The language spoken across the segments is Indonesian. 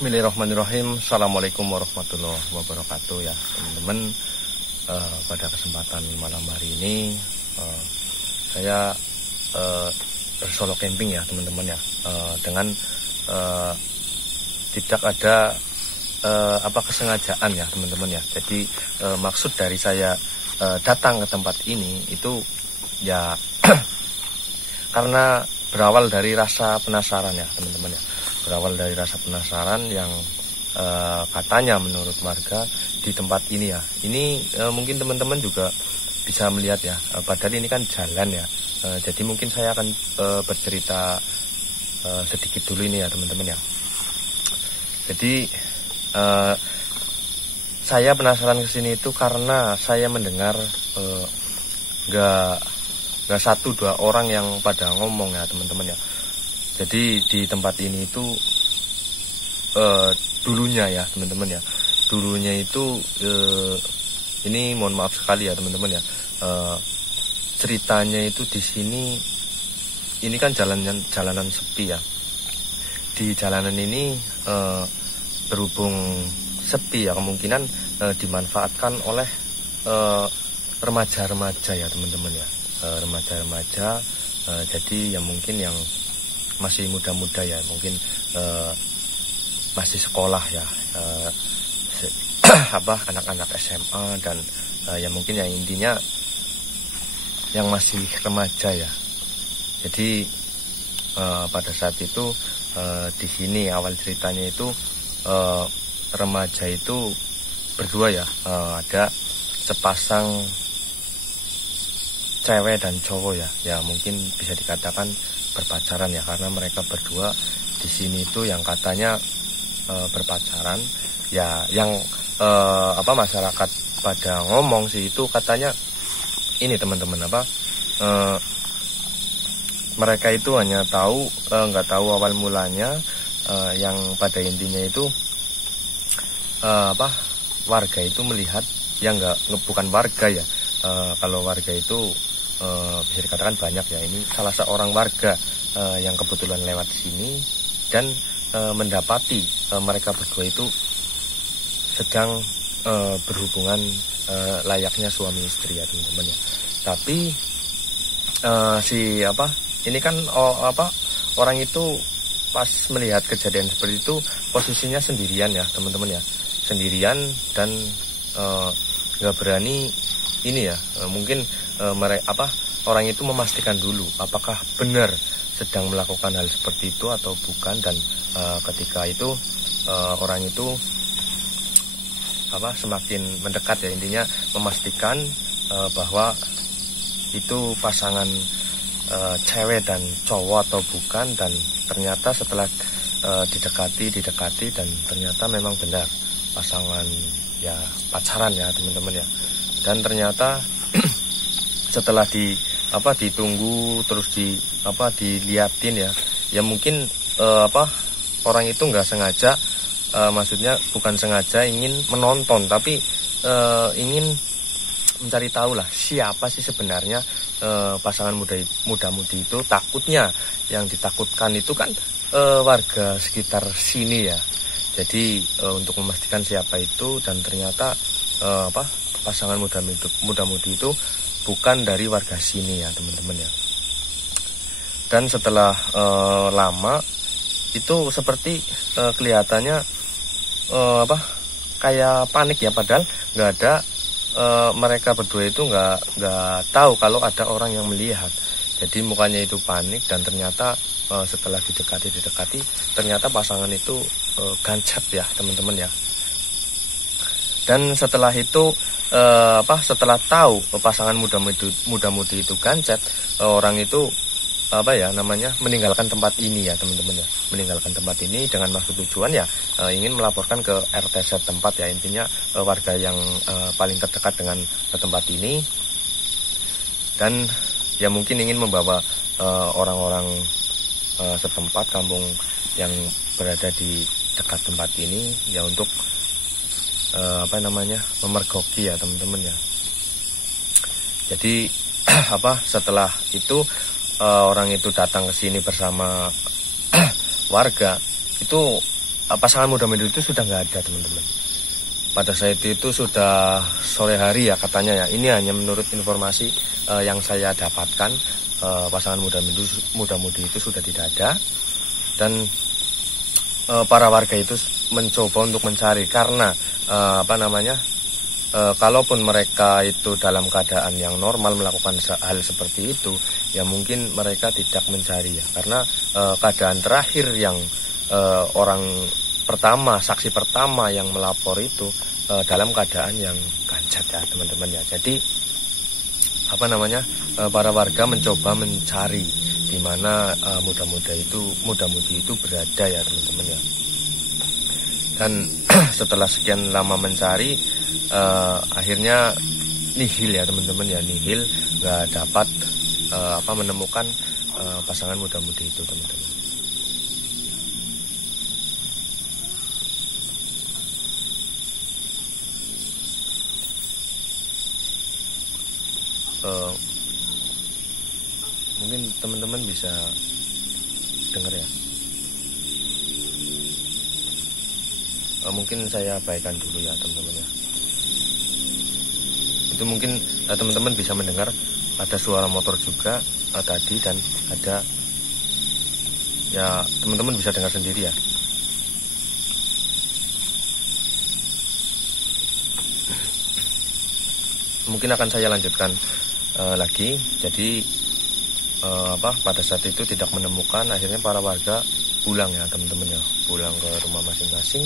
Bismillahirrahmanirrahim. Assalamualaikum warahmatullahi wabarakatuh ya teman-teman. Pada kesempatan malam hari ini saya bersolo camping ya teman-teman ya, dengan tidak ada kesengajaan ya teman-teman ya. Jadi maksud dari saya datang ke tempat ini itu ya karena berawal dari rasa penasaran ya teman-teman ya. Berawal dari rasa penasaran yang katanya menurut warga di tempat ini ya. Ini mungkin teman-teman juga bisa melihat ya, padahal ini kan jalan ya. Jadi mungkin saya akan bercerita sedikit dulu ini ya teman-teman ya. Jadi saya penasaran kesini itu karena saya mendengar nggak satu dua orang yang pada ngomong ya teman-teman ya. Jadi di tempat ini itu dulunya ya teman-teman ya, dulunya itu ini mohon maaf sekali ya teman-teman ya, ceritanya itu di sini ini kan jalanan sepi ya. Di jalanan ini berhubung sepi ya, kemungkinan dimanfaatkan oleh remaja-remaja ya teman-teman ya, remaja-remaja. Jadi ya mungkin yang masih muda-muda ya, mungkin masih sekolah ya, anak-anak SMA dan ya mungkin yang intinya yang masih remaja ya. Jadi pada saat itu di sini awal ceritanya itu remaja itu berdua ya, ada sepasang cewek dan cowok ya, ya mungkin bisa dikatakan berpacaran ya, karena mereka berdua di sini itu yang katanya berpacaran ya. Yang masyarakat pada ngomong sih itu katanya ini teman-teman, mereka itu hanya tahu nggak tahu awal mulanya, yang pada intinya itu warga itu melihat yang bukan warga ya, kalau warga itu bisa dikatakan banyak ya. Ini salah seorang warga yang kebetulan lewat sini dan mendapati mereka berdua itu sedang berhubungan layaknya suami istri ya teman-teman ya. Tapi ini kan orang itu pas melihat kejadian seperti itu posisinya sendirian ya teman-teman ya, sendirian dan nggak berani ini ya, mungkin orang itu memastikan dulu apakah benar sedang melakukan hal seperti itu atau bukan. Dan ketika itu orang itu semakin mendekat ya, intinya memastikan bahwa itu pasangan cewek dan cowok atau bukan. Dan ternyata setelah didekati dan ternyata memang benar pasangan ya, pacaran ya teman-teman ya. Dan ternyata setelah ditunggu terus diliatin ya mungkin orang itu nggak sengaja, maksudnya bukan sengaja ingin menonton, tapi ingin mencari tahu lah siapa sih sebenarnya pasangan muda-mudi itu. Takutnya yang ditakutkan itu kan warga sekitar sini ya. Jadi untuk memastikan siapa itu, dan ternyata pasangan muda-mudi itu bukan dari warga sini ya teman-teman ya. Dan setelah lama itu seperti kelihatannya kayak panik ya, padahal nggak ada, mereka berdua itu nggak tahu kalau ada orang yang melihat. Jadi mukanya itu panik, dan ternyata setelah didekati ternyata pasangan itu gancap ya teman-teman ya. Dan setelah itu setelah tahu pasangan muda-mudi itu gancap, orang itu meninggalkan tempat ini ya teman-teman ya, meninggalkan tempat ini dengan maksud tujuan ya ingin melaporkan ke RT setempat ya, intinya warga yang paling terdekat dengan tempat ini. Dan ya mungkin ingin membawa orang-orang setempat kampung yang berada di dekat tempat ini ya untuk memergoki ya teman-teman ya. Jadi setelah itu orang itu datang ke sini bersama warga itu pasangan muda-mudi itu sudah nggak ada, teman-teman. Pada saat itu sudah sore hari ya katanya ya. Ini hanya menurut informasi yang saya dapatkan, pasangan muda-mudi itu sudah tidak ada. Dan para warga itu mencoba untuk mencari karena kalaupun mereka itu dalam keadaan yang normal melakukan hal seperti itu, ya mungkin mereka tidak mencari ya, karena keadaan terakhir yang orang pertama, saksi pertama yang melapor itu dalam keadaan yang ganjat ya teman-teman ya. Jadi para warga mencoba mencari di mana muda-mudi itu berada ya teman-teman ya. Dan setelah sekian lama mencari, akhirnya nihil ya teman-teman ya, nihil, nggak dapat menemukan pasangan muda-mudi itu teman-teman. Mungkin teman-teman bisa dengar ya. Mungkin saya abaikan dulu ya teman-teman ya. Itu mungkin teman-teman bisa mendengar ada suara motor juga tadi, dan ada ya, teman-teman bisa dengar sendiri ya. Mungkin akan saya lanjutkan lagi. Jadi pada saat itu tidak menemukan, akhirnya para warga pulang ya teman-teman ya, pulang ke rumah masing-masing.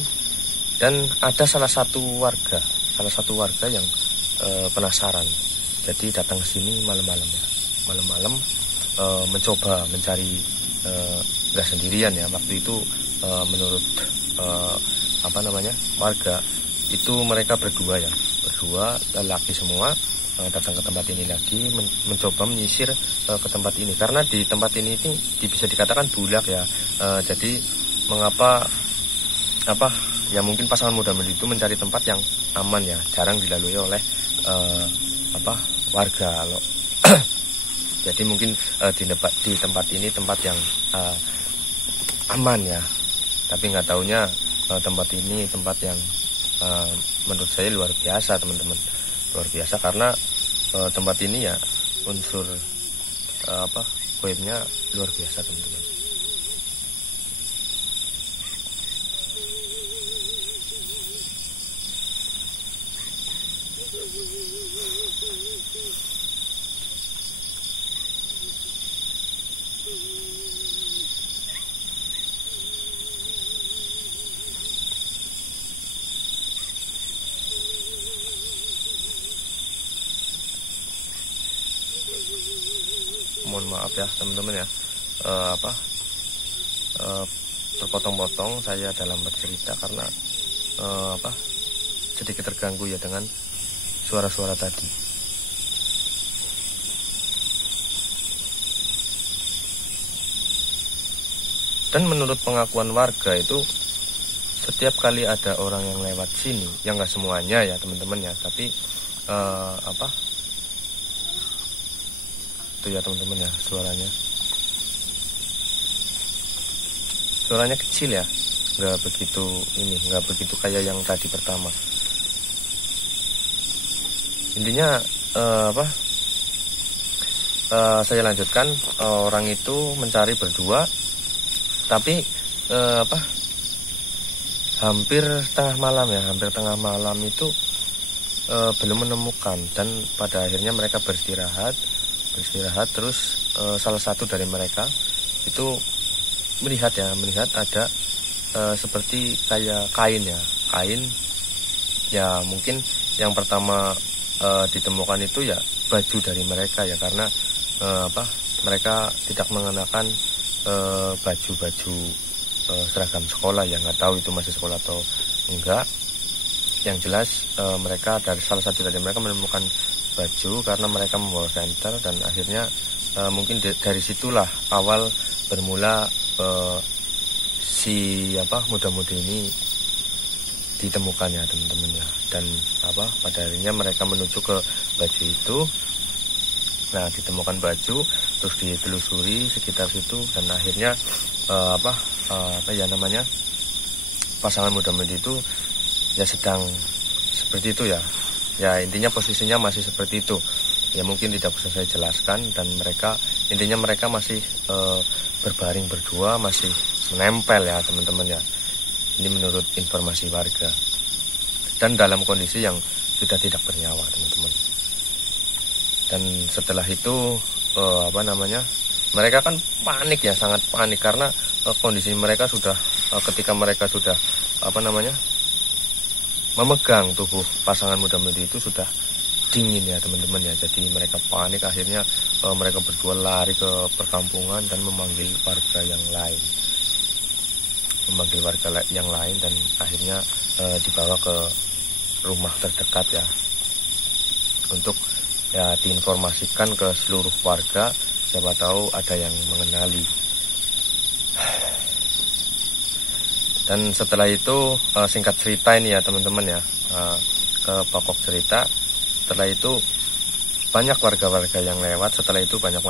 Dan ada salah satu warga yang penasaran, jadi datang ke sini malam-malam ya, malam-malam mencoba mencari, nggak sendirian ya waktu itu, menurut warga itu mereka berdua lelaki semua, datang ke tempat ini lagi, mencoba menyisir ke tempat ini, karena di tempat ini bisa dikatakan bulak ya. Jadi mengapa ya mungkin pasangan muda-mudi itu mencari tempat yang aman ya, jarang dilalui oleh warga. Jadi mungkin di tempat ini tempat yang aman ya, tapi nggak taunya tempat ini tempat yang menurut saya luar biasa teman-teman, luar biasa, karena tempat ini ya unsur goibnya luar biasa teman-teman. Mohon maaf ya teman-teman ya, terpotong-potong saya dalam bercerita karena sedikit terganggu ya dengan suara-suara tadi. Dan menurut pengakuan warga itu, setiap kali ada orang yang lewat sini, yang nggak semuanya ya teman-teman ya, tapi itu ya teman-teman ya, suaranya kecil ya, nggak begitu kayak yang tadi pertama. Intinya saya lanjutkan, orang itu mencari berdua, tapi hampir tengah malam itu belum menemukan, dan pada akhirnya mereka beristirahat terus salah satu dari mereka itu melihat ada seperti kayak kain ya, mungkin yang pertama ditemukan itu ya baju dari mereka ya, karena mereka tidak mengenakan baju seragam sekolah ya, nggak tahu itu masih sekolah atau enggak. Yang jelas salah satu dari mereka menemukan baju karena mereka membawa senter, dan akhirnya mungkin dari situlah awal bermula si muda-mudi ini ditemukan ya teman-teman ya. Dan pada akhirnya mereka menuju ke baju itu. Nah, ditemukan baju, terus ditelusuri sekitar situ, dan akhirnya pasangan muda-mudi itu ya sedang seperti itu ya. Ya intinya posisinya masih seperti itu. Ya mungkin tidak bisa saya jelaskan, dan intinya mereka masih berbaring berdua, masih menempel ya teman-teman ya. Ini menurut informasi warga. Dan dalam kondisi yang sudah tidak bernyawa teman-teman. Dan setelah itu mereka kan panik ya, sangat panik karena kondisi mereka sudah ketika mereka sudah memegang tubuh pasangan muda-mudi itu sudah dingin ya teman-teman ya. Jadi mereka panik, akhirnya mereka berdua lari ke perkampungan dan memanggil warga yang lain. Dan akhirnya dibawa ke rumah terdekat ya, untuk ya diinformasikan ke seluruh warga, siapa tahu ada yang mengenali. Dan setelah itu singkat cerita ini ya teman-teman ya, ke pokok cerita. Setelah itu banyak warga-warga yang lewat. Setelah itu banyak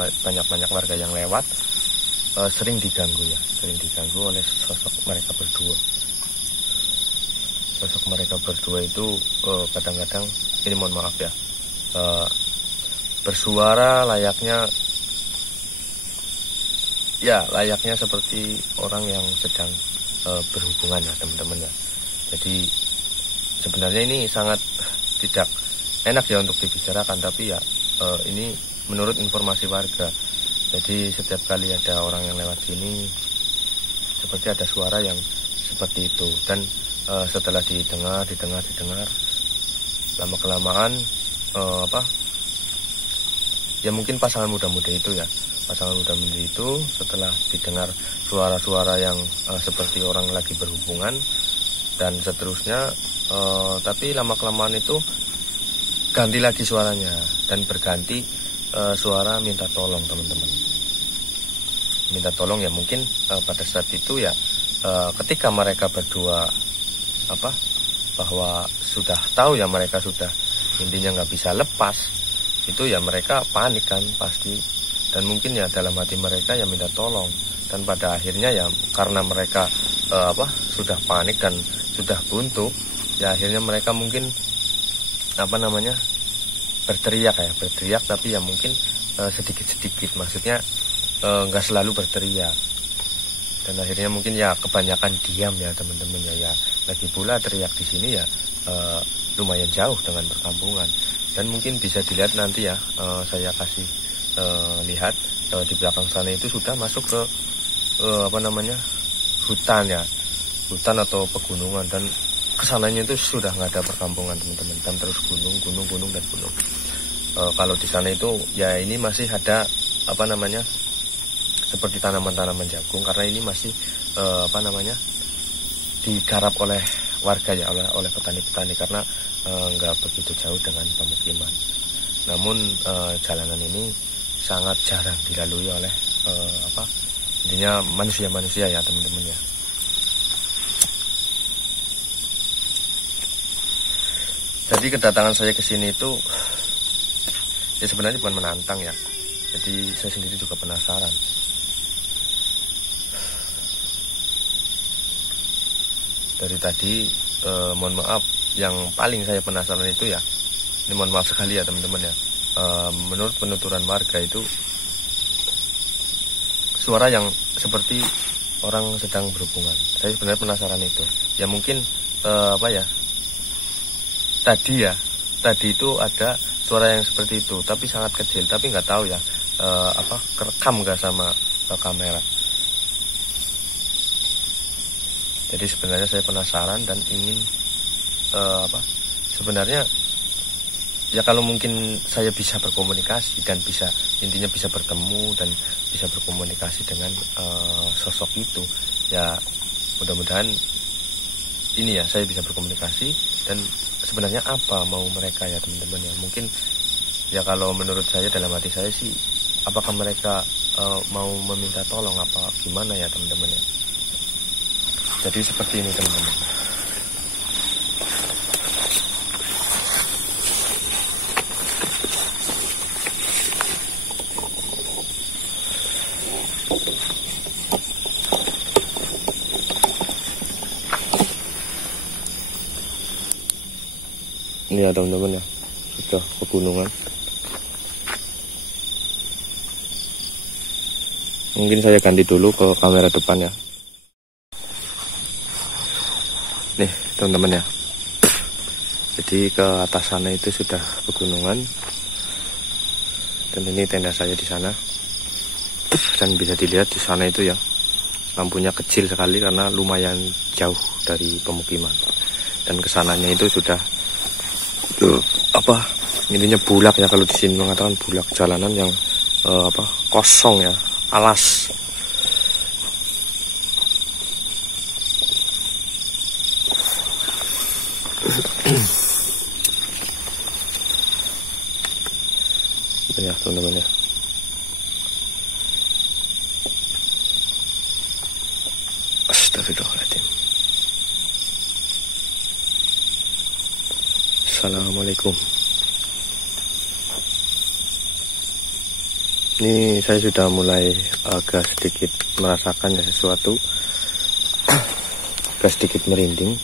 warga yang lewat, sering diganggu oleh sosok mereka berdua. Sosok mereka berdua itu kadang-kadang, ini mohon maaf ya, bersuara layaknya seperti orang yang sedang berhubungan ya teman-teman ya. Jadi sebenarnya ini sangat tidak enak ya untuk dibicarakan, tapi ya ini menurut informasi warga. Jadi setiap kali ada orang yang lewat sini, seperti ada suara yang seperti itu. Dan setelah didengar, lama kelamaan ya mungkin pasangan muda-mudi itu setelah didengar suara-suara yang seperti orang lagi berhubungan dan seterusnya, tapi lama kelamaan itu ganti lagi suaranya dan berganti suara minta tolong teman-teman. Minta tolong ya mungkin pada saat itu ya ketika mereka berdua bahwa sudah tahu ya, mereka sudah intinya nggak bisa lepas, itu ya mereka panik kan pasti. Dan mungkin ya dalam hati mereka ya minta tolong. Dan pada akhirnya ya karena mereka sudah panik dan sudah buntu, ya akhirnya mereka mungkin berteriak, tapi ya mungkin sedikit-sedikit, maksudnya nggak selalu berteriak. Dan akhirnya mungkin ya kebanyakan diam ya teman-teman ya. Lagi pula teriak di sini ya lumayan jauh dengan perkampungan. Dan mungkin bisa dilihat nanti ya, saya kasih lihat di belakang sana itu sudah masuk ke hutan ya, hutan atau pegunungan. Dan kesananya itu sudah nggak ada perkampungan teman-teman, dan terus gunung dan gunung. Kalau di sana itu ya ini masih ada seperti tanaman-tanaman jagung, karena ini masih digarap oleh warga ya, oleh petani-petani, karena nggak begitu jauh dengan pemukiman. Namun jalanan ini sangat jarang dilalui oleh intinya manusia ya teman-teman ya. Jadi kedatangan saya ke sini itu ya sebenarnya bukan menantang ya. Jadi saya sendiri juga penasaran. Dari tadi mohon maaf, yang paling saya penasaran itu ya, ini mohon maaf sekali ya teman-teman ya, menurut penuturan warga itu suara yang seperti orang sedang berhubungan. Saya sebenarnya penasaran itu. Ya mungkin tadi itu ada suara yang seperti itu, tapi sangat kecil, tapi nggak tahu ya kerekam nggak sama kamera. Jadi sebenarnya saya penasaran dan ingin sebenarnya ya kalau mungkin saya bisa berkomunikasi dan intinya bisa bertemu dan bisa berkomunikasi dengan sosok itu, ya mudah-mudahan ini ya saya bisa berkomunikasi. Dan sebenarnya apa mau mereka ya teman-teman ya, mungkin ya kalau menurut saya, dalam hati saya sih, apakah mereka mau meminta tolong apa gimana ya teman-teman ya. Jadi seperti ini teman-teman. Ini ya teman-teman ya, sudah pegunungan. Mungkin saya ganti dulu ke kamera depan ya. Nih teman-teman ya, jadi ke atas sana itu sudah pegunungan. Dan ini tenda saya di sana. Dan bisa dilihat di sana itu ya, lampunya kecil sekali karena lumayan jauh dari pemukiman. Dan kesananya itu sudah intinya bulak ya, kalau di sini mengatakan bulak, jalanan yang kosong ya, alas. Ya teman-teman ya, astagfirullahaladzim. Assalamualaikum. Ini saya sudah mulai agak sedikit merasakan sesuatu, agak sedikit merinding.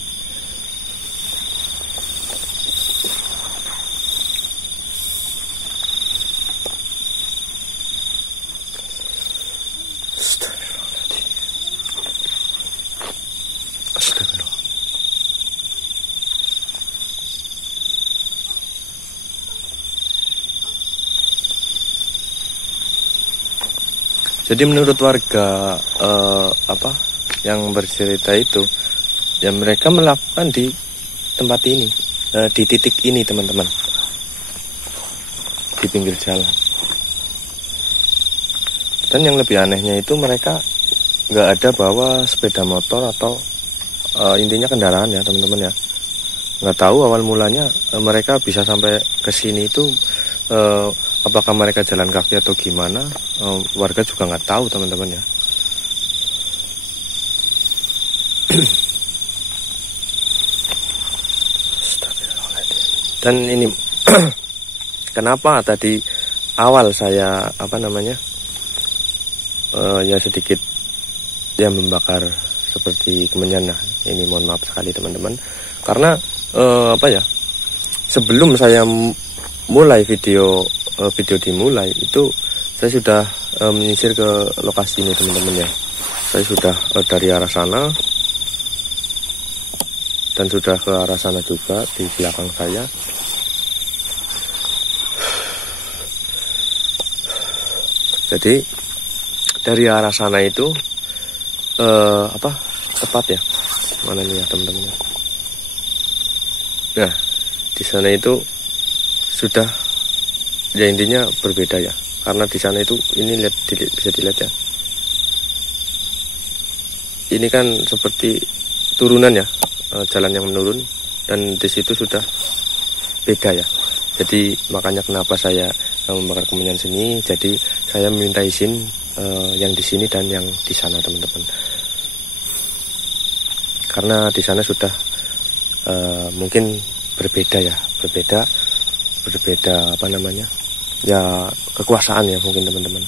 Astagfirullah. Jadi menurut warga yang bercerita itu, ya mereka melakukan di tempat ini, di titik ini teman-teman, di pinggir jalan. Dan yang lebih anehnya itu mereka nggak ada bawa sepeda motor atau intinya kendaraan ya teman-teman ya. Nggak tahu awal mulanya mereka bisa sampai ke sini itu apakah mereka jalan kaki atau gimana, warga juga nggak tahu teman-teman ya. Dan ini kenapa tadi awal saya ya sedikit ya membakar seperti kemenyan. Nah, ini mohon maaf sekali teman-teman, karena sebelum saya mulai video dimulai itu saya sudah menyisir ke lokasi ini teman-teman ya. Saya sudah dari arah sana dan sudah ke arah sana juga di belakang saya. Jadi dari arah sana itu tepat ya, mana nih ya teman-teman. Nah di sana itu sudah ya intinya berbeda ya, karena di sana itu ini bisa dilihat ya, ini kan seperti turunan ya, jalan yang menurun, dan di situ sudah beda ya. Jadi makanya kenapa saya membakar kemenyan sini, jadi saya meminta izin yang di sini dan yang di sana teman-teman, karena di sana sudah mungkin berbeda ya, berbeda ya, kekuasaan ya mungkin teman-teman.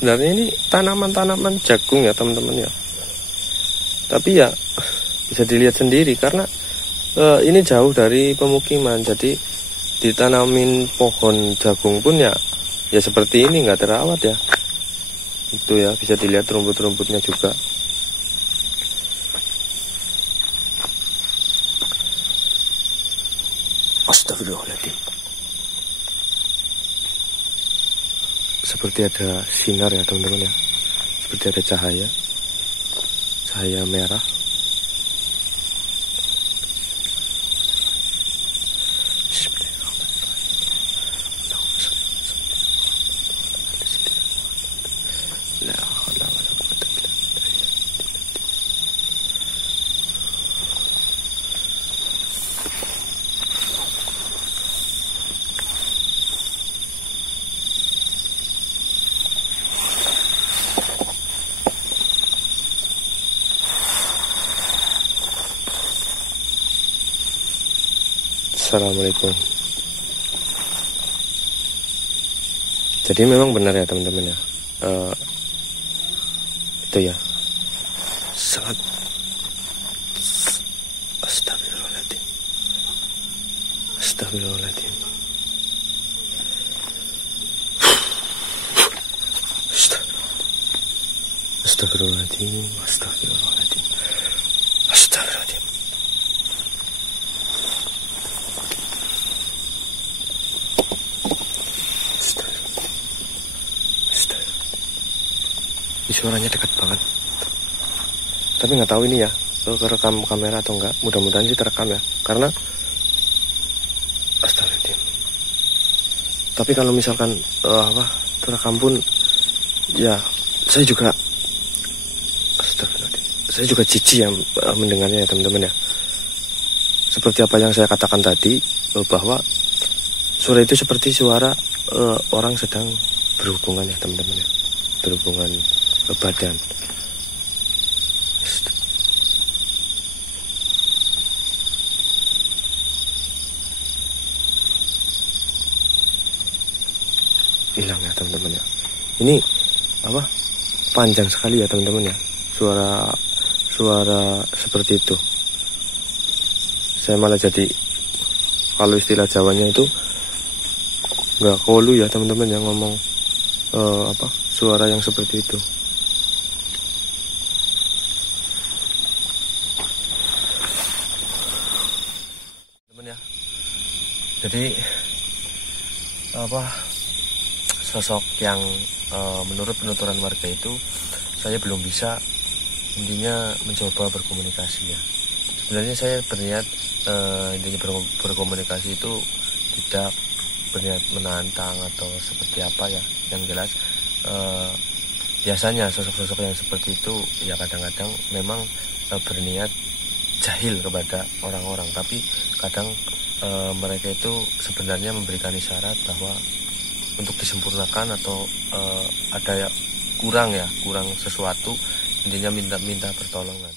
Sebenarnya ini tanaman-tanaman jagung ya teman-teman ya, tapi ya bisa dilihat sendiri karena ini jauh dari pemukiman, jadi ditanamin pohon jagung pun ya seperti ini, nggak terawat ya. Itu ya bisa dilihat rumput-rumputnya juga. Astagfirullahaladzim. Seperti ada sinar ya teman-teman ya, seperti ada cahaya merah. Assalamualaikum. Jadi memang benar ya teman-teman ya, itu ya sangat astagfirullahaladzim. Astagfirullahaladzim. Astagfirullahaladzim. Astagfirullahaladzim. Astagfirullahaladzim. Ini suaranya dekat banget. Tapi nggak tahu ini ya, kerekam kamera atau enggak. Mudah-mudahan sih terekam ya. Karena astagfirullahaladzim. Tapi kalau misalkan terekam pun ya saya juga astagfirullahaladzim. Saya juga jijik ya mendengarnya ya teman-teman ya. Seperti apa yang saya katakan tadi, bahwa suara itu seperti suara orang sedang berhubungan ya teman-teman ya. Berhubungan badan. Hilang ya teman-teman ya. Ini panjang sekali ya teman-teman ya. Suara seperti itu. Saya malah jadi, kalau istilah Jawanya itu nggak kolu ya teman-teman yang ngomong suara yang seperti itu. Teman ya. Jadi sosok yang menurut penuturan warga itu saya belum bisa intinya mencoba berkomunikasi ya. Sebenarnya saya berniat intinya berkomunikasi itu tidak berniat menantang atau seperti apa ya. Yang jelas biasanya sosok-sosok yang seperti itu ya kadang-kadang memang berniat jahil kepada orang-orang, tapi kadang mereka itu sebenarnya memberikan isyarat bahwa untuk disempurnakan atau ada kurang sesuatu, intinya minta pertolongan.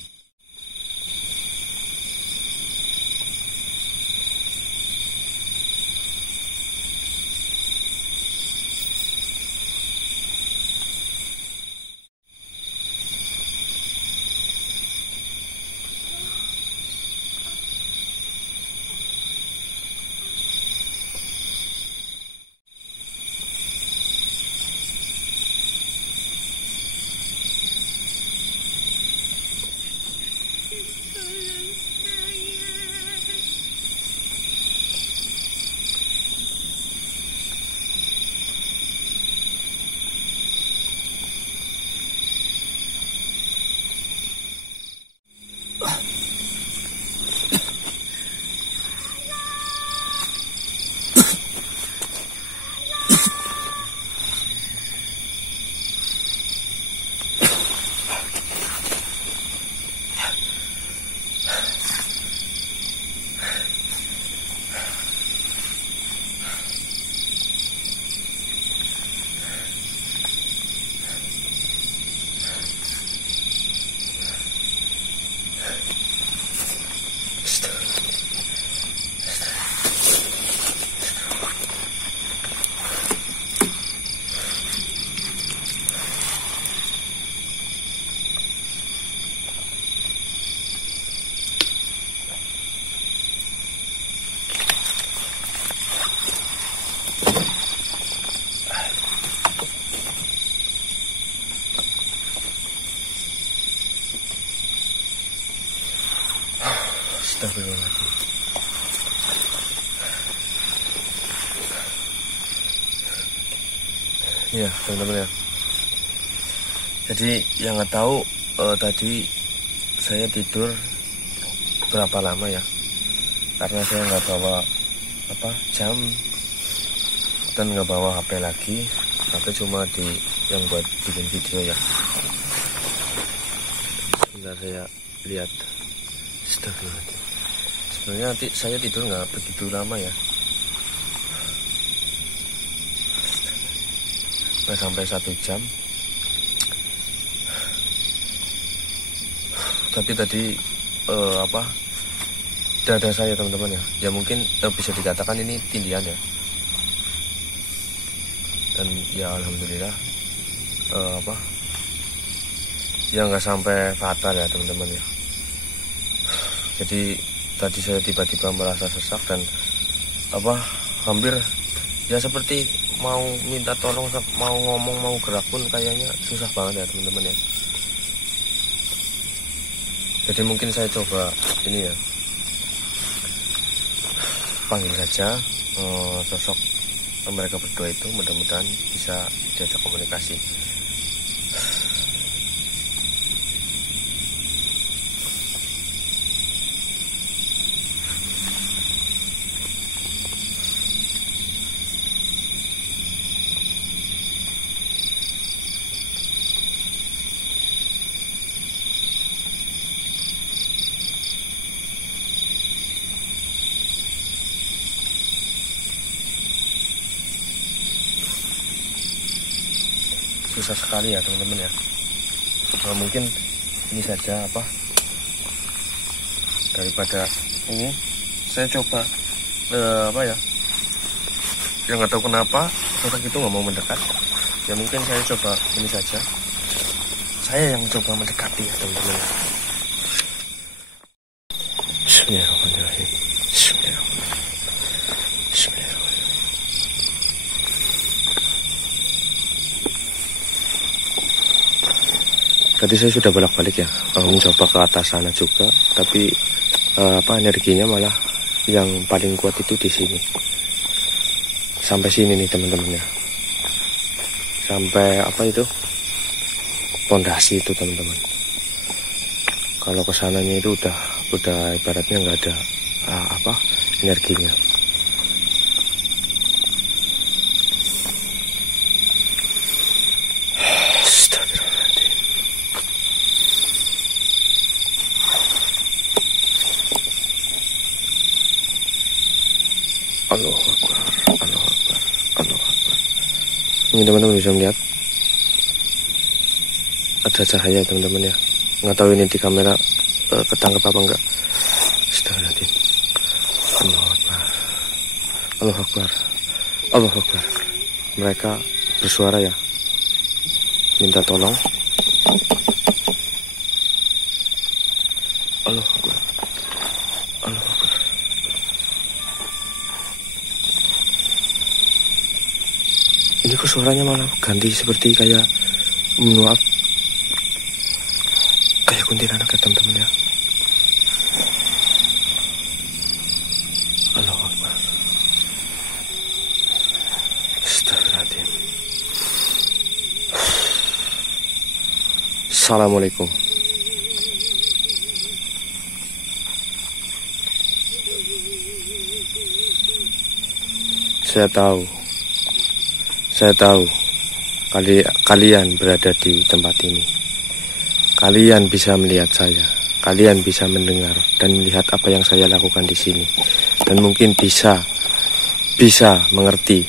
Astagfirullahaladzim. Ya teman-teman ya. Jadi yang nggak tahu tadi saya tidur berapa lama ya, karena saya nggak bawa jam dan nggak bawa HP lagi, tapi cuma di yang buat bikin video ya. Sebentar saya lihat. Astagfirullahaladzim. Sebenarnya nanti saya tidur nggak begitu lama ya, nggak sampai 1 jam. Tapi tadi dada saya teman-teman ya. Ya mungkin bisa dikatakan ini tindian ya. Dan ya alhamdulillah ya nggak sampai fatal ya teman-teman ya. Jadi tadi saya tiba-tiba merasa sesak dan hampir ya seperti mau minta tolong, mau ngomong, mau gerak pun kayaknya susah banget ya teman-teman ya. Jadi mungkin saya coba ini ya, panggil saja sosok mereka berdua itu, mudah-mudahan bisa diajak komunikasi. Susah sekali ya teman-teman ya. Nah, mungkin ini saja daripada ini saya coba yang nggak tahu kenapa sosok itu nggak mau mendekat. Ya mungkin saya coba ini saja, saya yang coba mendekati ya teman-teman. Bismillahirrahmanirrahim. Tadi saya sudah bolak-balik ya, mencoba ke atas sana juga, tapi energinya malah yang paling kuat itu di sini. Sampai sini nih teman-teman ya. Sampai pondasi itu teman-teman. Kalau kesananya itu udah ibaratnya nggak ada energinya. Allahu Akbar, Allahu Akbar, Allahu Akbar. Ini teman-teman bisa melihat ada cahaya teman-teman ya. Nggak tahu ini di kamera ketangkep apa enggak. Astagfirullahaladzim. Allahu Akbar, Allahu Akbar, Allahu Akbar. Mereka bersuara ya, minta tolong. Allahu Akbar, Allahu Akbar. Ini kok suaranya malah ganti seperti kayak menuap, kayak kuntilanak ya teman-teman ya. Allahu Akbar. Astagfirullahaladzim. Assalamualaikum. Saya tahu kalian berada di tempat ini. Kalian bisa melihat saya. Kalian bisa mendengar dan melihat apa yang saya lakukan di sini. Dan mungkin bisa mengerti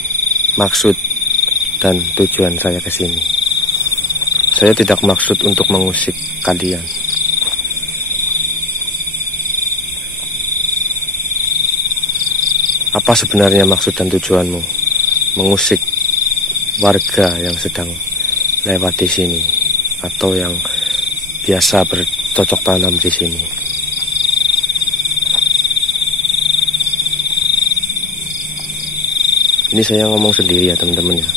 maksud dan tujuan saya ke sini. Saya tidak maksud untuk mengusik kalian. Apa sebenarnya maksud dan tujuanmu mengusik warga yang sedang lewat di sini atau yang biasa bercocok tanam di sini? Ini saya ngomong sendiri ya teman-teman ya.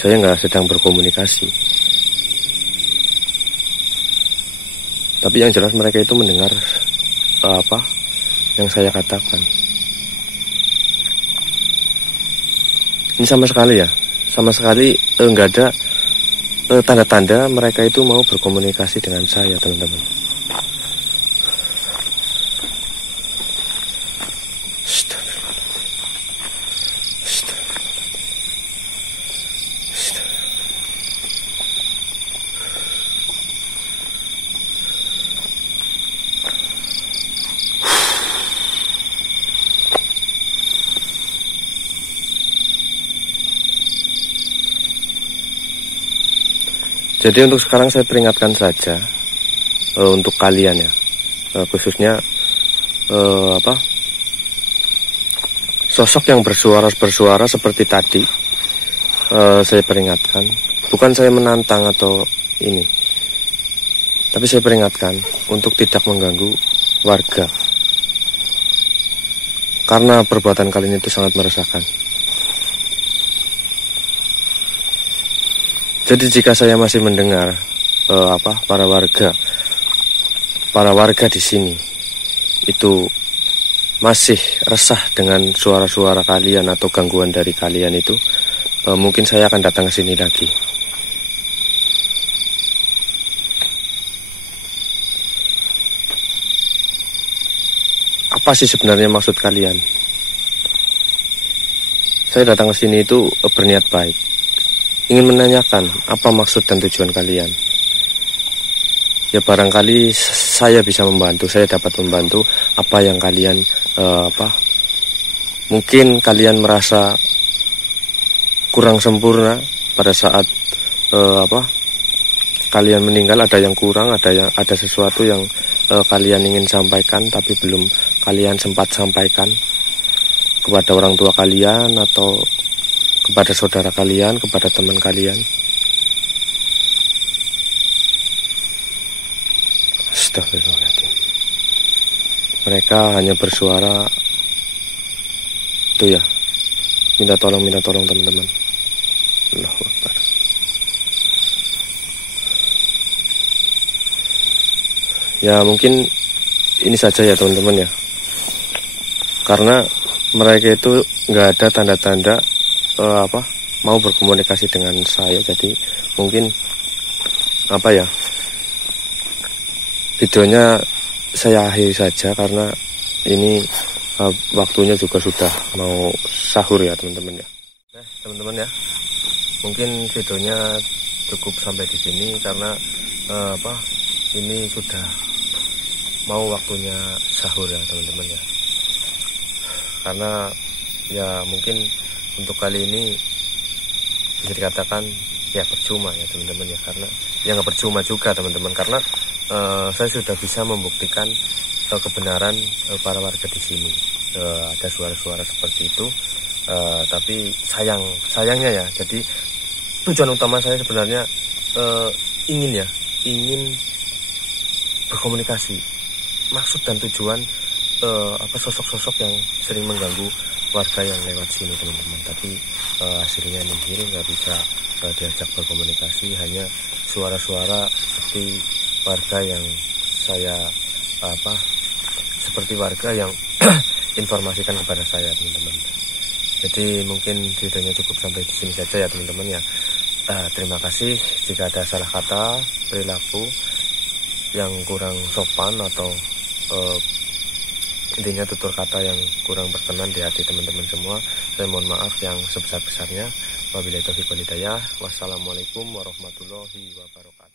Saya nggak sedang berkomunikasi. Tapi yang jelas mereka itu mendengar apa yang saya katakan. Ini sama sekali nggak ada tanda-tanda mereka itu mau berkomunikasi dengan saya teman-teman. Jadi untuk sekarang saya peringatkan saja untuk kalian ya, khususnya sosok yang bersuara seperti tadi, saya peringatkan. Bukan saya menantang atau ini, tapi saya peringatkan untuk tidak mengganggu warga, karena perbuatan kalian itu sangat meresahkan. Jadi jika saya masih mendengar para warga di sini itu masih resah dengan suara-suara kalian atau gangguan dari kalian itu, mungkin saya akan datang ke sini lagi. Apa sih sebenarnya maksud kalian? Saya datang ke sini itu berniat baik, ingin menanyakan apa maksud dan tujuan kalian. Ya barangkali saya bisa membantu, saya dapat membantu apa yang kalian mungkin kalian merasa kurang sempurna pada saat kalian meninggal, ada yang kurang, ada sesuatu yang kalian ingin sampaikan tapi belum kalian sempat sampaikan kepada orang tua kalian atau kepada saudara kalian, kepada teman kalian. Astagfirullahaladzim. Mereka hanya bersuara itu ya, minta tolong teman-teman. Allahu Akbar. Ya mungkin ini saja ya teman-teman ya, karena mereka itu nggak ada tanda-tanda mau berkomunikasi dengan saya. Jadi mungkin videonya saya akhiri saja, karena ini waktunya juga sudah mau sahur ya teman-teman ya. Teman-teman ya, mungkin videonya cukup sampai di sini, karena ini sudah mau waktunya sahur ya teman-teman ya. Karena ya mungkin untuk kali ini bisa dikatakan ya percuma ya teman-teman ya, karena ya nggak percuma juga teman-teman, karena saya sudah bisa membuktikan kebenaran para warga di sini. Ada suara-suara seperti itu, tapi sayangnya ya, jadi tujuan utama saya sebenarnya ingin berkomunikasi. Maksud dan tujuan sosok-sosok yang sering mengganggu warga yang lewat sini teman-teman, tapi hasilnya nihil, nggak bisa diajak berkomunikasi, hanya suara-suara seperti warga yang saya seperti warga yang informasikan kepada saya teman-teman. Jadi mungkin videonya cukup sampai di sini saja ya teman-teman ya. Terima kasih jika ada salah kata, perilaku yang kurang sopan atau intinya tutur kata yang kurang berkenan di hati teman-teman semua. Saya mohon maaf yang sebesar-besarnya. Wabillahi taufiq wal hidayah. Wassalamualaikum warahmatullahi wabarakatuh.